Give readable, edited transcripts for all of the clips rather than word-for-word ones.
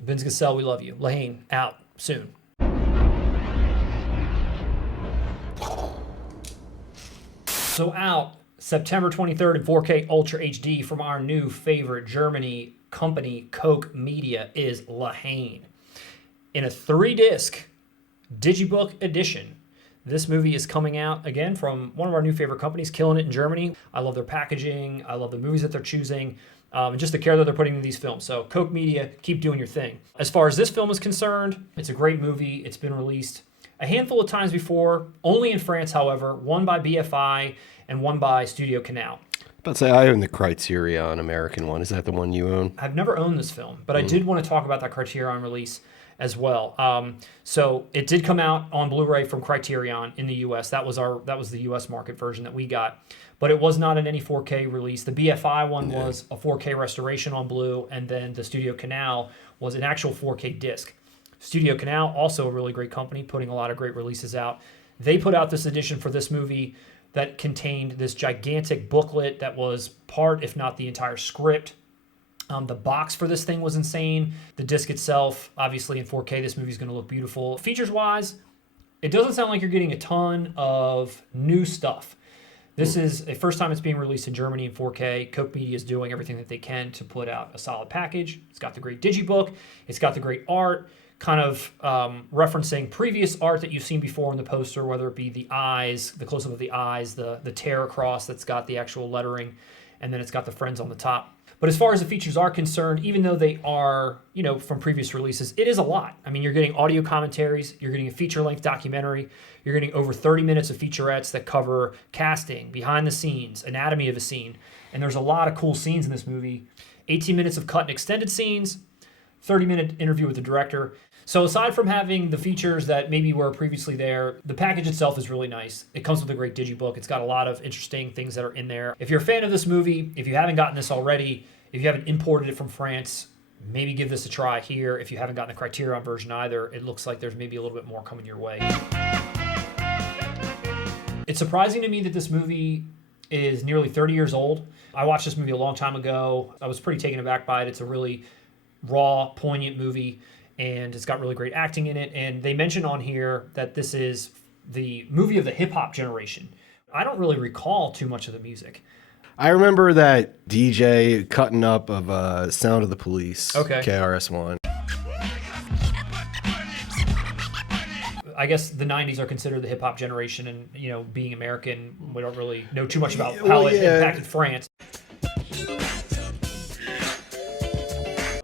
Vincent Cassel, we love you. Haine, out soon. So out September 23rd in 4K Ultra HD from our new favorite Germany company, Koch Media, is Haine. In a 3-disc digibook edition, this movie is coming out, again, from one of our new favorite companies, killing it in Germany. I love their packaging. I love the movies that they're choosing. And just the care that they're putting into these films. So Koch Media, keep doing your thing. As far as this film is concerned, it's a great movie. It's been released a handful of times before, only in France, however, one by BFI and one by Studio Canal. But say I own the Criterion American one. Is that the one you own? I've never owned this film, but I did want to talk about that Criterion release as well. So it did come out on Blu-ray from Criterion in the U.S. That was the U.S. market version that we got, but it was not in any 4K release. The BFI one was a 4K restoration on Blu, and then the Studio Canal was an actual 4K disc. Studio Canal, also a really great company, putting a lot of great releases out. They put out this edition for this movie that contained this gigantic booklet that was part, if not the entire script. The box for this thing was insane. The disc itself, obviously in 4K, this movie is going to look beautiful. Features-wise, it doesn't sound like you're getting a ton of new stuff. This is the first time it's being released in Germany in 4K. Koch Media is doing everything that they can to put out a solid package. It's got the great digibook. It's got the great art, kind of referencing previous art that you've seen before in the poster, whether it be the eyes, the close-up of the eyes, the tear across that's got the actual lettering, and then it's got the friends on the top. But as far as the features are concerned, even though they are, from previous releases, it is a lot. I mean, you're getting audio commentaries, you're getting a feature-length documentary, you're getting over 30 minutes of featurettes that cover casting, behind the scenes, anatomy of a scene, and there's a lot of cool scenes in this movie. 18 minutes of cut and extended scenes, 30-minute interview with the director. So aside from having the features that maybe were previously there, the package itself is really nice. It comes with a great digibook. It's got a lot of interesting things that are in there. If you're a fan of this movie, if you haven't gotten this already, if you haven't imported it from France, maybe give this a try here. If you haven't gotten the Criterion version either, it looks like there's maybe a little bit more coming your way. It's surprising to me that this movie is nearly 30 years old. I watched this movie a long time ago. I was pretty taken aback by it. It's a really raw, poignant movie, and it's got really great acting in it. And they mention on here that this is the movie of the hip-hop generation. I don't really recall too much of the music. I remember that DJ cutting up of Sound of the Police, okay. KRS-One. I guess the 90s are considered the hip-hop generation, and, being American, we don't really know too much about how it impacted France.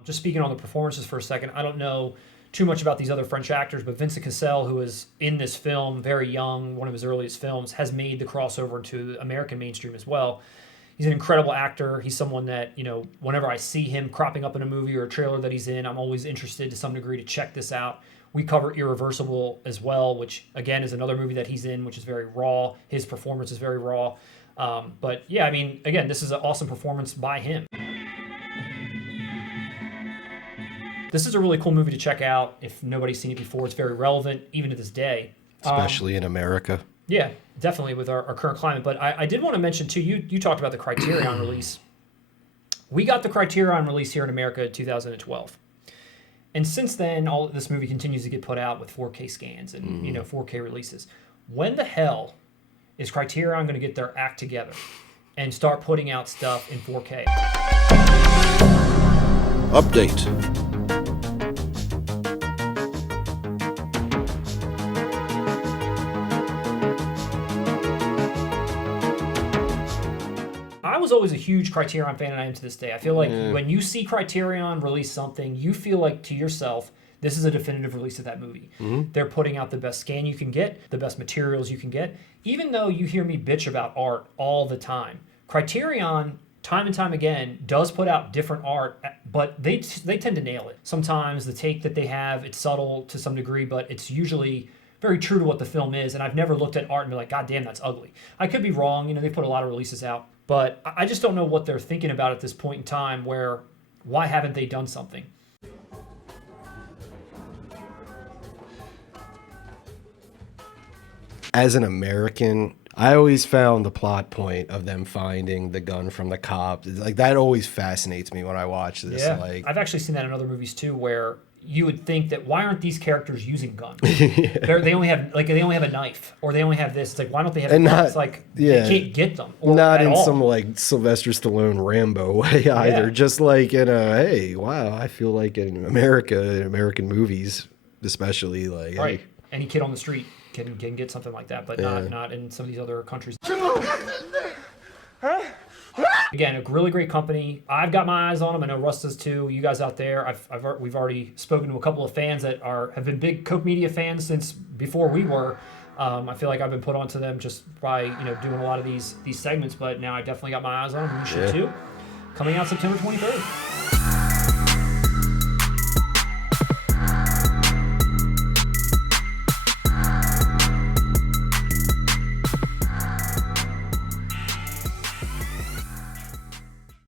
Just speaking on the performances for a second, I don't know too much about these other French actors, but Vincent Cassel, who is in this film, very young, one of his earliest films, has made the crossover to American mainstream as well. He's an incredible actor. He's someone that, whenever I see him cropping up in a movie or a trailer that he's in, I'm always interested to some degree to check this out. We cover Irreversible as well, which, again, is another movie that he's in, which is very raw. His performance is very raw. But, yeah, again, this is an awesome performance by him. This is a really cool movie to check out. If nobody's seen it before, it's very relevant, even to this day. Especially in America. Yeah, definitely with our current climate. But I did want to mention, too, you talked about the Criterion release. We got the Criterion release here in America in 2012. And since then, all this movie continues to get put out with 4K scans and 4K releases. When the hell is Criterion going to get their act together and start putting out stuff in 4K? Update. I was always a huge Criterion fan, and I am to this day. I feel like when you see Criterion release something, you feel like to yourself, this is a definitive release of that movie. Mm-hmm. They're putting out the best scan you can get, the best materials you can get. Even though you hear me bitch about art all the time, Criterion, time and time again, does put out different art, but they tend to nail it. Sometimes the take that they have, it's subtle to some degree, but it's usually very true to what the film is, and I've never looked at art and be like, God damn, that's ugly. I could be wrong, they put a lot of releases out, but I just don't know what they're thinking about at this point in time why haven't they done something? As an American, I always found the plot point of them finding the gun from the cop. Like that always fascinates me when I watch this. Yeah, Like I've actually seen that in other movies too, where you would think that why aren't these characters using guns? They only have a knife, or they only have this. It's like why don't they have? And guns? not- It's like yeah. they can't get them. Or not at in all. some like Sylvester Stallone Rambo way either. Yeah. Just like in a hey, wow, I feel like in America, in American movies, especially like Right. hey, Any kid on the street can get something like that, but not in some of these other countries. Again, a really great company. I've got my eyes on them. I know Russ does too. You guys out there, we've already spoken to a couple of fans that have been big Koch Media fans since before we were. I feel like I've been put onto them just by doing a lot of these segments, but now I definitely got my eyes on them. You should too. Coming out September 23rd.